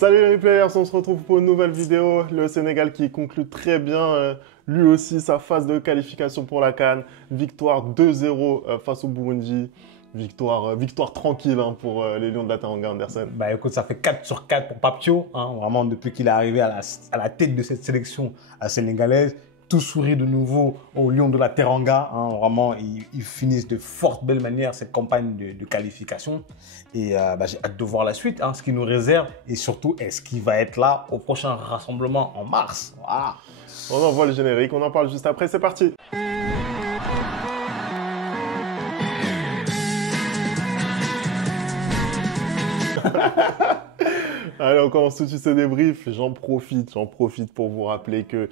Salut les players, on se retrouve pour une nouvelle vidéo. Le Sénégal qui conclut très bien lui aussi sa phase de qualification pour la CAN. Victoire 2-0 face au Burundi. Victoire tranquille pour les Lions de la Teranga, Anderson. Bah écoute, ça fait 4 sur 4 pour Papio. Vraiment, depuis qu'il est arrivé à la tête de cette sélection sénégalaise, tout sourit de nouveau aux Lions de la Teranga. Vraiment, ils finissent de fort belle manière cette campagne de qualification. Et j'ai hâte de voir la suite, ce qu'il nous réserve. Et surtout, est-ce qu'il va être là au prochain rassemblement en mars? Voilà. On envoie le générique, on en parle juste après, c'est parti. Allez, on commence tout de suite ce débrief. J'en profite pour vous rappeler que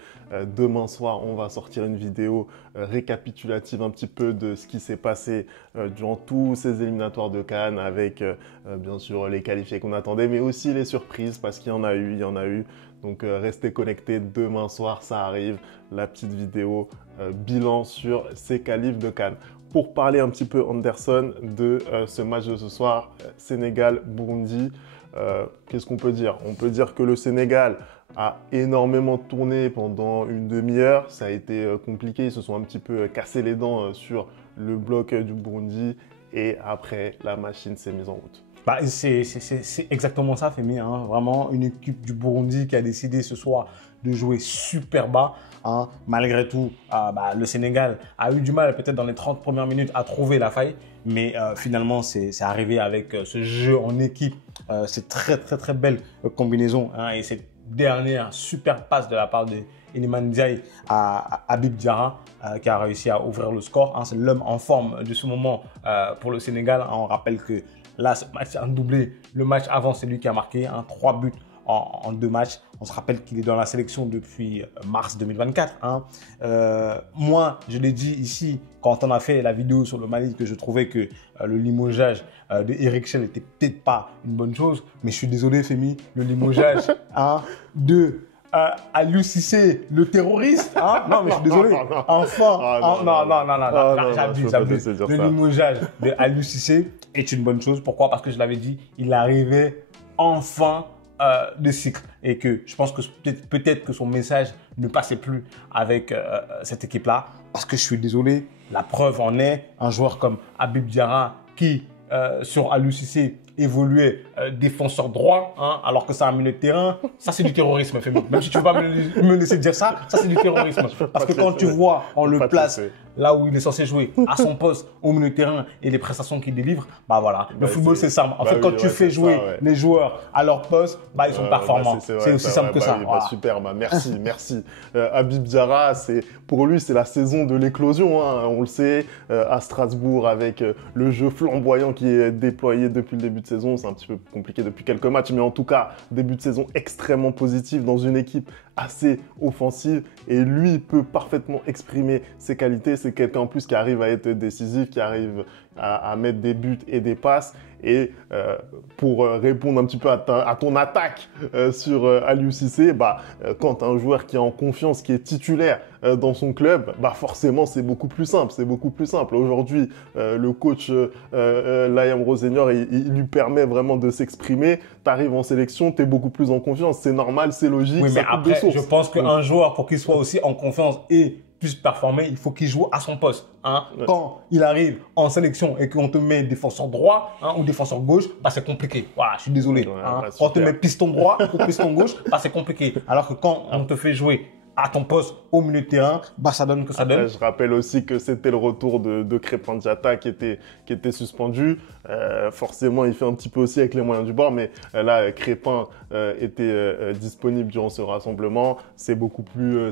demain soir, on va sortir une vidéo récapitulative un petit peu de ce qui s'est passé durant tous ces éliminatoires de CAN avec bien sûr les qualifiés qu'on attendait, mais aussi les surprises parce qu'il y en a eu. Donc restez connectés, demain soir, ça arrive, la petite vidéo bilan sur ces qualifs de CAN. Pour parler un petit peu, Anderson, de ce match de ce soir, Sénégal-Burundi. Qu'est-ce qu'on peut dire? On peut dire que le Sénégal a énormément tourné pendant une demi-heure. Ça a été compliqué. Ils se sont un petit peu cassé les dents sur le bloc du Burundi. Et après, la machine s'est mise en route. C'est exactement ça, Femi. Vraiment, une équipe du Burundi qui a décidé ce soir de jouer super bas. Malgré tout, le Sénégal a eu du mal peut-être dans les 30 premières minutes à trouver la faille. Mais finalement, c'est arrivé avec ce jeu en équipe. C'est très belle combinaison. Et cette dernière super passe de la part de Iliman Ndiaye à Habib Diarra qui a réussi à ouvrir le score. C'est l'homme en forme de ce moment pour le Sénégal. On rappelle que là, ce match a un doublé. Le match avant, c'est lui qui a marqué 3 buts en 2 matchs. On se rappelle qu'il est dans la sélection depuis mars 2024. Moi, je l'ai dit ici, quand on a fait la vidéo sur le Mali, que je trouvais que le limogeage de Eric Chell n'était peut-être pas une bonne chose. Mais je suis désolé, Femi, le limogeage de Aliou Cissé, le terroriste. Non, mais je suis désolé. Enfin, j'abuse. Le limogeage de Aliou Cissé est une bonne chose. Pourquoi? Parce que je l'avais dit, il arrivait enfin de cycle et que je pense que peut-être que son message ne passait plus avec cette équipe-là parce que je suis désolé, la preuve en est un joueur comme Habib Diarra qui sur Aliou Cissé évoluer défenseur droit, alors que c'est un milieu de terrain, ça c'est du terrorisme, Femi. Même si tu ne veux pas me laisser dire ça, ça c'est du terrorisme. Parce que quand tu vois, on le place là où il est censé jouer, à son poste, au milieu de terrain et les prestations qu'il délivre, le football c'est simple. En fait, quand tu fais jouer les joueurs à leur poste, ils sont performants. C'est aussi simple que ça. Super, merci. Habib Diarra, pour lui, c'est la saison de l'éclosion. On le sait, à Strasbourg, avec le jeu flamboyant qui est déployé depuis le début de saison. C'est un petit peu compliqué depuis quelques matchs, mais en tout cas, début de saison extrêmement positif dans une équipe assez offensive. Et lui peut parfaitement exprimer ses qualités. C'est quelqu'un en plus qui arrive à être décisif, qui arrive à mettre des buts et des passes. Et pour répondre un petit peu à ton attaque sur Aliou Cissé, quand un joueur qui est en confiance, qui est titulaire dans son club, forcément c'est beaucoup plus simple. Aujourd'hui, le coach Liam Rosseigneur, il lui permet vraiment de s'exprimer. Tu arrives en sélection, tu es beaucoup plus en confiance. C'est normal, c'est logique. Oui, mais après, je pense qu'un joueur, pour qu'il soit aussi en confiance et puisse performer, il faut qu'il joue à son poste. Quand il arrive en sélection et qu'on te met défenseur droit ou défenseur gauche, c'est compliqué. Voilà, je suis désolé. Quand on te met piston droit ou piston gauche, c'est compliqué. Alors que quand on te fait jouer à ton poste au milieu de terrain, ça donne que ça donne. Je rappelle aussi que c'était le retour de Crépin Diatta qui était suspendu. Forcément, il fait un petit peu aussi avec les moyens du bord, mais là, Crépin était disponible durant ce rassemblement. C'est beaucoup plus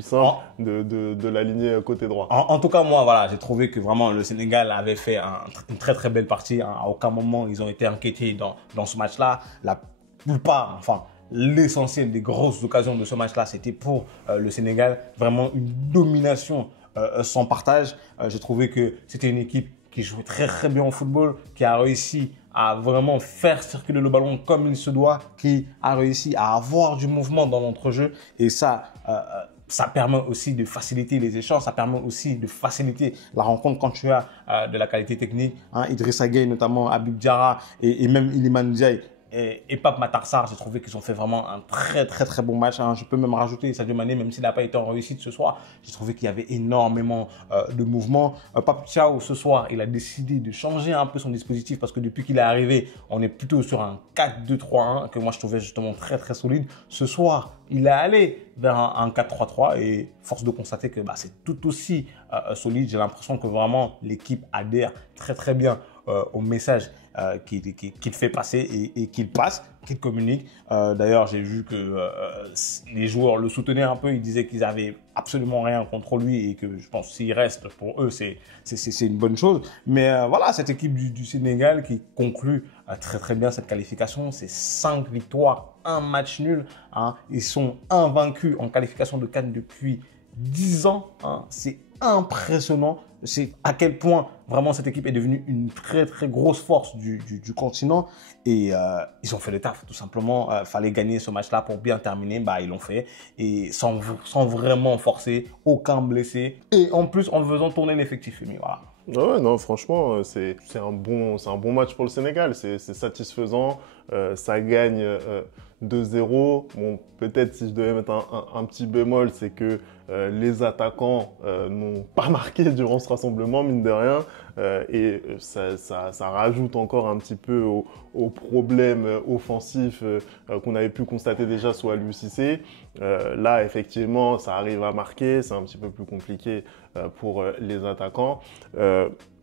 simple de l'aligner côté droit. En tout cas, moi, j'ai trouvé que vraiment le Sénégal avait fait une très belle partie. À aucun moment, ils ont été inquiétés dans ce match-là. La plupart, l'essentiel des grosses occasions de ce match-là, c'était pour le Sénégal. Vraiment une domination sans partage. J'ai trouvé que c'était une équipe qui jouait très bien au football, qui a réussi à vraiment faire circuler le ballon comme il se doit, qui a réussi à avoir du mouvement dans l'entrejeu. Et ça permet aussi de faciliter les échanges, ça permet aussi de faciliter la rencontre quand tu as de la qualité technique. Idrissa Gueye notamment, Habib Diarra et même Iliman Ndiaye et Pape Matar Sarr, j'ai trouvé qu'ils ont fait vraiment un très très très bon match. Hein. Je peux même rajouter Sadio Mané, même s'il n'a pas été en réussite ce soir. J'ai trouvé qu'il y avait énormément de mouvements. Pape Thiaw, ce soir, il a décidé de changer un peu son dispositif parce que depuis qu'il est arrivé, on est plutôt sur un 4-2-3-1 que moi je trouvais justement très très solide. Ce soir, il est allé vers un 4-3-3 et force de constater que c'est tout aussi solide. J'ai l'impression que vraiment l'équipe adhère très très bien au message qu'il fait passer et qu'il passe, qu'il communique. D'ailleurs, j'ai vu que les joueurs le soutenaient un peu. Ils disaient qu'ils avaient absolument rien contre lui et que je pense que s'il reste, pour eux, c'est une bonne chose. Mais voilà, cette équipe du Sénégal qui conclut très très bien cette qualification, c'est 5 victoires, 1 match nul. Hein. Ils sont invaincus en qualification de CAN depuis 10 ans. Hein. C'est impressionnant. C'est à quel point vraiment cette équipe est devenue une très très grosse force du continent et ils ont fait le taf tout simplement. Fallait gagner ce match-là pour bien terminer, ils l'ont fait et sans vraiment forcer, aucun blessé et en plus en le faisant tourner l'effectif. Voilà. Ouais, non, franchement, c'est un bon match pour le Sénégal. C'est satisfaisant. Ça gagne 2-0. Bon, peut-être si je devais mettre un petit bémol, c'est que les attaquants n'ont pas marqué durant ce rassemblement, mine de rien. Et ça rajoute encore un petit peu au problème offensif qu'on avait pu constater déjà sous Aliou Cissé. Là, effectivement, ça arrive à marquer. C'est un petit peu plus compliqué pour les attaquants.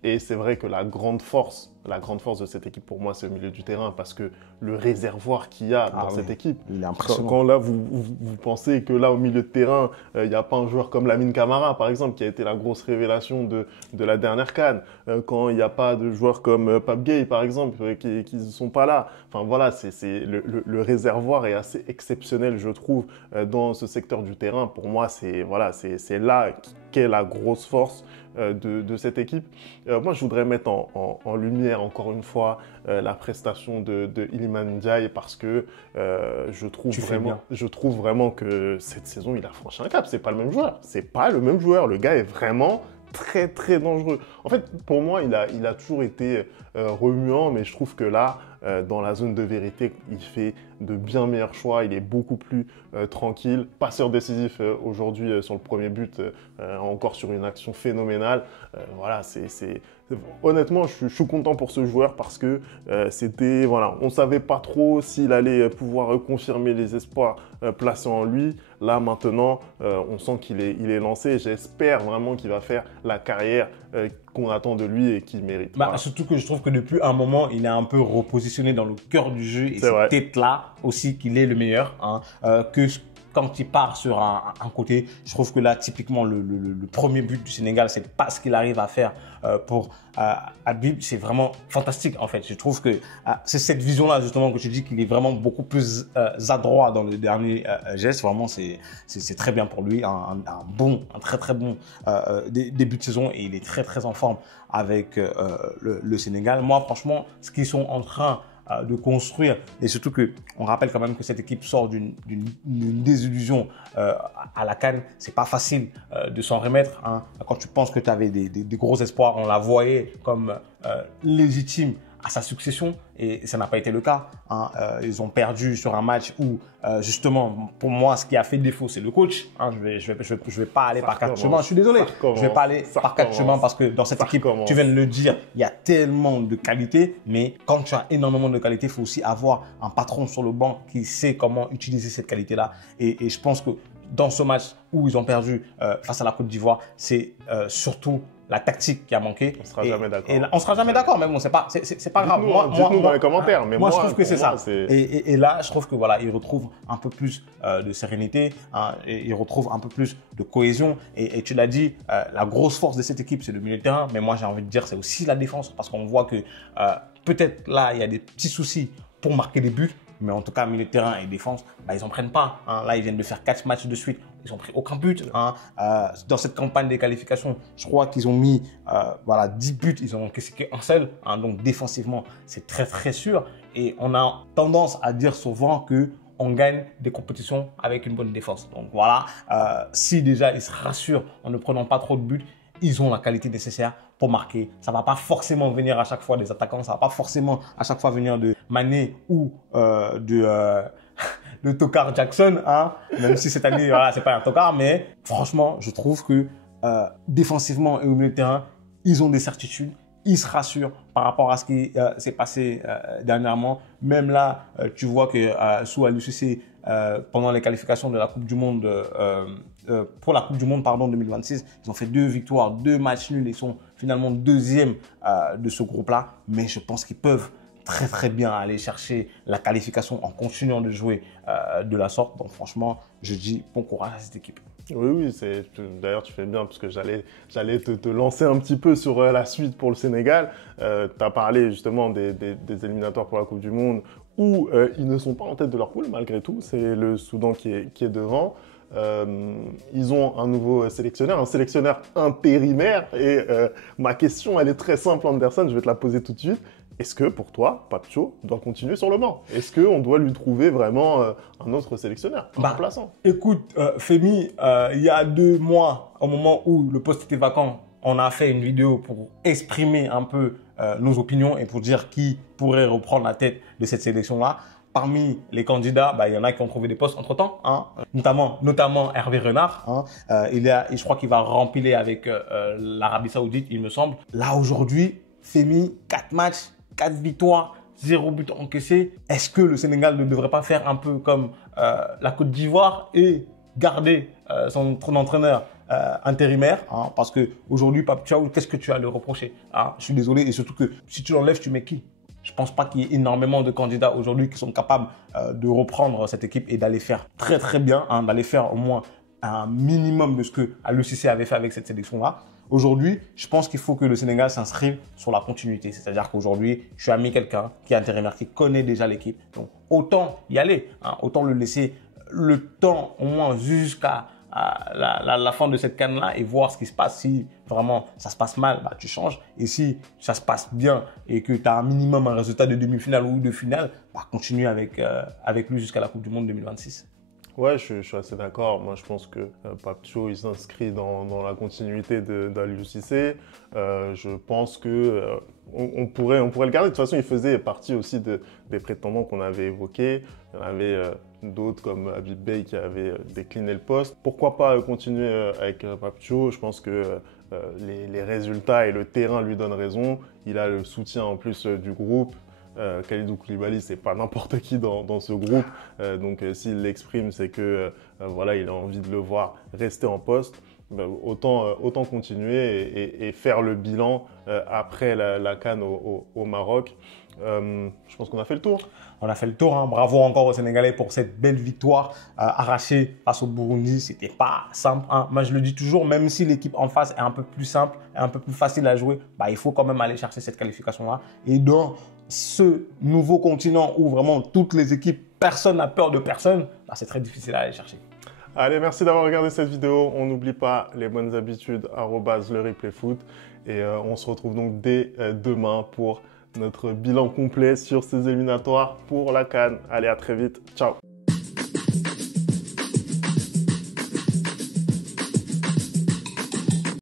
Et c'est vrai que la grande force de cette équipe, pour moi, c'est au milieu du terrain parce que le réservoir qu'il y a dans cette équipe. Il est impressionnant. Quand là, vous pensez que là, au milieu de terrain, il n'y a pas un joueur comme Lamine Camara, par exemple, qui a été la grosse révélation de la dernière CAN. Quand il n'y a pas de joueurs comme Pape Gueye, par exemple, qui ne sont pas là. Enfin, voilà, le réservoir est assez exceptionnel, je trouve, dans ce secteur du terrain. Pour moi, c'est là qu'est la grosse force de cette équipe. Moi, je voudrais mettre en lumière, encore une fois, la prestation de Iliman Ndiaye parce que je trouve vraiment que cette saison, il a franchi un cap. C'est pas le même joueur. C'est pas le même joueur. Le gars est vraiment très, très dangereux. En fait, pour moi, il a toujours été remuant, mais je trouve que là, dans la zone de vérité, il fait de bien meilleurs choix. Il est beaucoup plus tranquille. Passeur décisif aujourd'hui sur le premier but, encore sur une action phénoménale. Voilà, honnêtement, je suis content pour ce joueur parce que on ne savait pas trop s'il allait pouvoir confirmer les espoirs placés en lui. Là, maintenant, on sent qu'il est lancé. J'espère vraiment qu'il va faire la carrière qu'on attend de lui et qu'il mérite. Voilà. Surtout que je trouve que depuis un moment, il est un peu repositionné dans le cœur du jeu et c'est peut-être là aussi qu'il est le meilleur. Hein, que quand il part sur un côté, je trouve que là, typiquement, le premier but du Sénégal, c'est pas ce qu'il arrive à faire pour Habib. C'est vraiment fantastique, en fait. Je trouve que c'est cette vision-là, justement, que je dis qu'il est vraiment beaucoup plus adroit dans le dernier geste. Vraiment, c'est très bien pour lui. Un très, très bon début de saison et il est très, très en forme avec le Sénégal. Moi, franchement, ce qu'ils sont en train de construire et surtout que on rappelle quand même que cette équipe sort d'une désillusion à la CAN. C'est pas facile de s'en remettre. Hein. Quand tu penses que tu avais des gros espoirs, on la voyait comme légitime à sa succession et ça n'a pas été le cas. Hein. Ils ont perdu sur un match où justement pour moi ce qui a fait défaut c'est le coach. Hein. Je vais pas aller par quatre chemins. Je suis désolé. Je vais pas aller par quatre chemins parce que dans cette équipe, tu viens de le dire, il y a tellement de qualité. Mais quand tu as énormément de qualité, il faut aussi avoir un patron sur le banc qui sait comment utiliser cette qualité-là. Et je pense que dans ce match où ils ont perdu face à la Côte d'Ivoire, c'est surtout la tactique qui a manqué. On sera jamais d'accord. On sera jamais d'accord, mais bon, c'est pas grave. Dites-nous dans les commentaires. Mais moi, je trouve que c'est ça. Et là, je trouve que voilà, ils retrouvent un peu plus de sérénité, hein, et ils retrouvent un peu plus de cohésion. Et tu l'as dit, la grosse force de cette équipe, c'est le milieu de terrain. Mais moi, j'ai envie de dire, c'est aussi la défense, parce qu'on voit que peut-être là, il y a des petits soucis pour marquer des buts. Mais en tout cas, milieu de terrain et défense, ils n'en prennent pas. Hein. Là, ils viennent de faire 4 matchs de suite. Ils n'ont pris aucun but. Hein. Dans cette campagne des qualifications, je crois qu'ils ont mis 10 buts. Ils n'ont encaissé qu'un seul. Hein. Donc, défensivement, c'est très, très sûr. Et on a tendance à dire souvent qu'on gagne des compétitions avec une bonne défense. Donc, voilà. Si déjà, ils se rassurent en ne prenant pas trop de buts, ils ont la qualité nécessaire pour marquer. Ça ne va pas forcément venir à chaque fois des attaquants, ça ne va pas forcément à chaque fois venir de Mané ou de Tokar Jackson, hein. Même si cette année, voilà, c'est pas un Tokar, mais franchement, je trouve que défensivement et au milieu de terrain, ils ont des certitudes. Ils se rassurent par rapport à ce qui s'est passé dernièrement. Même là, tu vois que sous Aliou Cissé, pendant les qualifications de la Coupe du Monde, pour la Coupe du Monde 2026, ils ont fait 2 victoires, 2 matchs nuls. Ils sont finalement deuxièmes de ce groupe-là. Mais je pense qu'ils peuvent très très bien aller chercher la qualification en continuant de jouer de la sorte. Donc franchement, je dis bon courage à cette équipe. Oui, d'ailleurs tu fais bien parce que j'allais te lancer un petit peu sur la suite pour le Sénégal. Tu as parlé justement des éliminatoires pour la Coupe du Monde où ils ne sont pas en tête de leur poule malgré tout. C'est le Soudan qui est devant. Ils ont un nouveau sélectionneur, un sélectionneur intérimaire. Et ma question, elle est très simple, Anderson, je vais te la poser tout de suite. Est-ce que pour toi, Papcho doit continuer sur le banc? Est-ce qu'on doit lui trouver vraiment un autre sélectionneur, un remplaçant? Écoute, Femi, il y a 2 mois, au moment où le poste était vacant, on a fait une vidéo pour exprimer un peu nos opinions et pour dire qui pourrait reprendre la tête de cette sélection-là. Parmi les candidats, il y en a qui ont trouvé des postes entre-temps, hein, notamment Hervé Renard. Hein, je crois qu'il va remplir avec l'Arabie Saoudite, il me semble. Là, aujourd'hui, Femi, 4 matchs, 4 victoires, 0 but encaissé. Est-ce que le Sénégal ne devrait pas faire un peu comme la Côte d'Ivoire et garder son entraîneur intérimaire, hein, parce qu'aujourd'hui, Pape Thiaw, qu'est-ce que tu as à le reprocher, hein? Je suis désolé, et surtout que si tu l'enlèves, tu mets qui? Je ne pense pas qu'il y ait énormément de candidats aujourd'hui qui sont capables de reprendre cette équipe et d'aller faire très très bien, hein, d'aller faire au moins un minimum de ce que Aliou Cissé avait fait avec cette sélection-là. Aujourd'hui, je pense qu'il faut que le Sénégal s'inscrive sur la continuité. C'est-à-dire qu'aujourd'hui, tu as mis quelqu'un qui est intérimaire, qui connaît déjà l'équipe. Donc, autant y aller, hein, autant le laisser le temps au moins jusqu'à la fin de cette canne-là et voir ce qui se passe. Si vraiment ça se passe mal, tu changes. Et si ça se passe bien et que tu as un minimum un résultat de demi-finale ou de finale, continue avec lui jusqu'à la Coupe du Monde 2026. Ouais, je suis assez d'accord. Moi, je pense que Papcho, il s'inscrit dans la continuité d'Aliou Cissé. Je pense que on pourrait le garder. De toute façon, il faisait partie aussi des prétendants qu'on avait évoqués. Il y en avait d'autres comme Habib Beye qui avait décliné le poste. Pourquoi pas continuer avec Papcho? Je pense que les résultats et le terrain lui donnent raison. Il a le soutien en plus du groupe. Kalidou Koulibaly, c'est pas n'importe qui dans ce groupe, donc s'il l'exprime, c'est que voilà, il a envie de le voir rester en poste. Autant continuer et faire le bilan après la CAN au Maroc. Je pense qu'on a fait le tour. On a fait le tour, hein. Bravo encore aux Sénégalais pour cette belle victoire arrachée face au Burundi. C'était pas simple, hein. Moi, je le dis toujours, même si l'équipe en face est un peu plus simple, et un peu plus facile à jouer, il faut quand même aller chercher cette qualification-là. Et dans ce nouveau continent où vraiment toutes les équipes, personne n'a peur de personne, c'est très difficile à aller chercher. Allez, merci d'avoir regardé cette vidéo. On n'oublie pas les bonnes habitudes, @lereplayfoot. Et on se retrouve donc dès demain pour notre bilan complet sur ces éliminatoires pour la CAN. Allez, à très vite. Ciao.